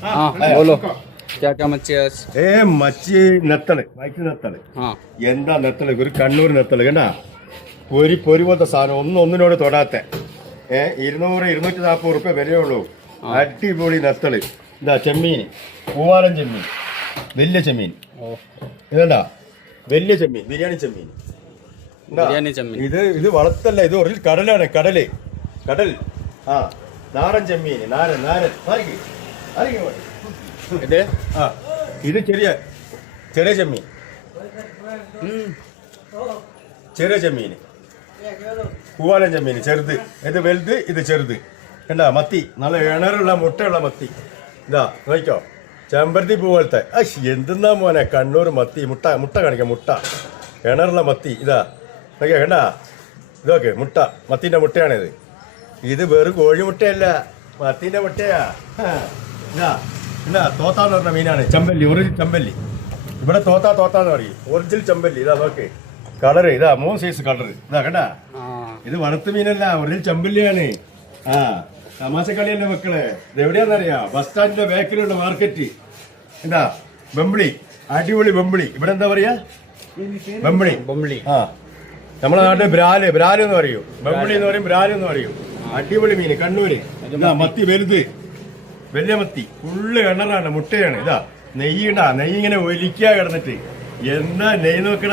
बोलो क्या क्या मच्छी है? മച്ചി നെത്തള് വൈറ്റ് നെത്തള്. हाँ എന്താ നെത്തള്? ഒരു കണ്ണൂർ നെത്തള് കണ്ടാ, പൊരി പൊരി പോലത്തെ സാധനം, ഒന്നിനോട് തൊടാത്ത. 200-240 റുപ്യ വിലയുള്ളൂ. അടിപൊളി നെത്തള്. ഇതാ ചെമ്മീൻ, പൂവാലൻ ചെമ്മീൻ, വലിയ ചെമ്മീൻ. ഇതെന്താ വലിയ ചെമ്മീൻ, ബിരിയാണി ചെമ്മീൻ. बिरयानी चम्मी ഇത് വളർത്തല്ല, ഇത് ഒറിജിനൽ കടലാണ്. കടൽ. ആ നാടൻ ചെമ്മീൻ, നാരൻ. ഇത് ചെറിയ ചെമ്മീൻ, പൂവാലൻ ചെമ്മീൻ ചെറുത്. ഇത് വലുത്, ഇത് ചെറുത്. കണ്ടാ മത്തി, നല്ല ഇണറുള്ള മുട്ടയുള്ള മത്തി. ഇതാ നോക്കിക്കോ, ചെമ്പരത്തി പൂ പോലത്തെ. എന്തെന്നാ മോനെ കണ്ണൂർ മത്തി. മുട്ട കാണിക്കാം, മുട്ട ഇണറുള്ള മത്തി. ഇതാ നോക്കിയാ, കണ്ടാ ഇതൊക്കെ മുട്ട, മത്തിന്റെ മുട്ടയാണിത്. ഇത് വെറും കോഴിമുട്ടയല്ല, മത്തിന്റെ മുട്ടയാ. ഇതാ തോത്താന്ന് പറഞ്ഞ മീനാണ്, ചെമ്പല്ലി, ഒറിജിനൽ ചെമ്പല്ലി. ഇവിടെ തോത്താന്ന് പറയും, ഒറിജിനൽ ചെമ്പല്ലി. ഇതാ നോക്ക് കളറ്, ഇതാ 3 സൈസ് കളറ്. ഇതാ കണ്ടാ, ഇത് വറുത്ത മീനല്ല, ഒറിജിനൽ ചെമ്പല്ലിയാണ്. തമാശ കളിയല്ലേ മക്കളെ. ഇത് എവിടെയാണെന്നറിയാം? ബസ് സ്റ്റാൻഡിന്റെ ബാക്കിലുള്ള മാർക്കറ്റ്. എന്താ ബമ്പിളി, അടിപൊളി ബമ്പിളി. ഇവിടെ എന്താ പറയാ? ബമ്പിളി. നമ്മളെ നാട്ടിൽ ബ്രാല് എന്ന് പറയും, ബമ്പിളി എന്ന് പറയും, ബ്രാല് എന്ന് പറയും. അടിപൊളി മീന് കണ്ണൂര്. ഇതാ മത്തി വലുത്, വലിയ മത്തി, ഫുള്ള് കിണറാണ്, മുട്ടയാണ്. ഇതാ നെയ്യ് ഇങ്ങനെ ഒലിക്കാ കിടന്നിട്ട്. എന്താ നെയ്യ് നോക്കണ?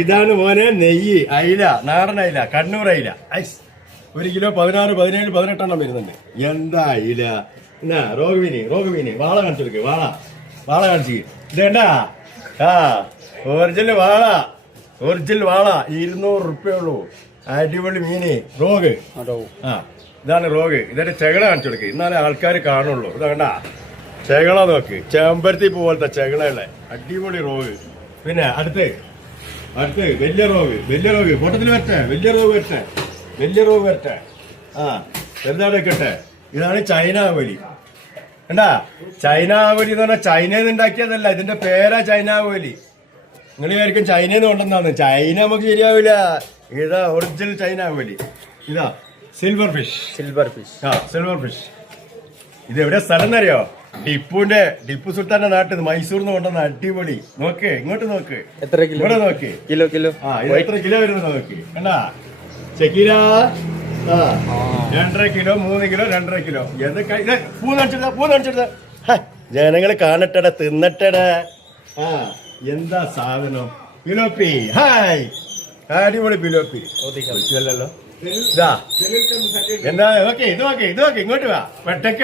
ഇതാണ് മോനെ നെയ്യ്. അയില, നാടൻ അയില, കണ്ണൂർ അയില. 1 കിലോ 16, 17, 18 വരുന്നുണ്ട്. എന്താ അയില. എന്നാ റോഗ് മീന്. വാള കാണിച്ചെടുക്ക്, വാള കാണിച്ചു. ഇതേണ്ടാ, ഒറിജിനൽ വാള 200 റുപ്യുള്ളൂ. അടിപൊളി മീന്, റോഗ്. ഇതാണ് റോഗ്. ഇതിന്റെ ചെകള കാണിച്ചു കൊടുക്ക്, എന്നാലേ ആൾക്കാർ കാണുള്ളൂ. ഇത് കണ്ടാ ചെകള നോക്ക്, ചെമ്പരത്തി പോലത്തെ ചെകളകളെ. അടിപൊളി റോഗ്. പിന്നെ അടുത്ത് വലിയ റോഗ് ഫോട്ടത്തിൽ വരട്ടെ. വലിയ റോഗ് വരട്ടെ. എന്താ വെക്കട്ടെ. ഇതാണ് ചൈനാവലി. കണ്ടാ, ചൈനാവലി എന്ന് പറഞ്ഞാൽ ചൈനയിൽ നിന്ന് ഉണ്ടാക്കിയതല്ല, ഇതിന്റെ പേരാ ചൈനാവലി. നിങ്ങൾ വിചാരിക്കും ചൈനയിൽ നിന്ന് കൊണ്ടുവന്നാണ്. ചൈന നമുക്ക് ശരിയാവില്ല. ഇതാ ഒറിജിനൽ ചൈനാവലി. ഇതാ സിൽവർ ഫിഷ്. ഇത് എവിടെ സ്ഥലം എന്നറിയോ? ടിപ്പു സുൽത്താന്റെ നാട്ടിൽ മൈസൂർന്ന് കൊണ്ടുവന്ന അടിപൊളി. നോക്ക്, ഇങ്ങോട്ട് നോക്ക്, ഇവിടെ നോക്ക്. കിലോ ഇത് എത്ര കിലോ വരുന്നത് നോക്ക്. കണ്ടാ ചെക്കീര. 2.5 കിലോ, 3 കിലോ, 2.5 കിലോ. പൂ നടിച്ചെടുത്ത ജനങ്ങള് കാണട്ടട, തിന്നട്ടട. എന്താ സാധനം? പിലോപ്പി. അടിപൊളി പിലോപ്പി അല്ലല്ലോ. ഇതാ എന്താ? ഇത് നോക്കി ഇങ്ങോട്ട് വാ. പെട്ടക്ക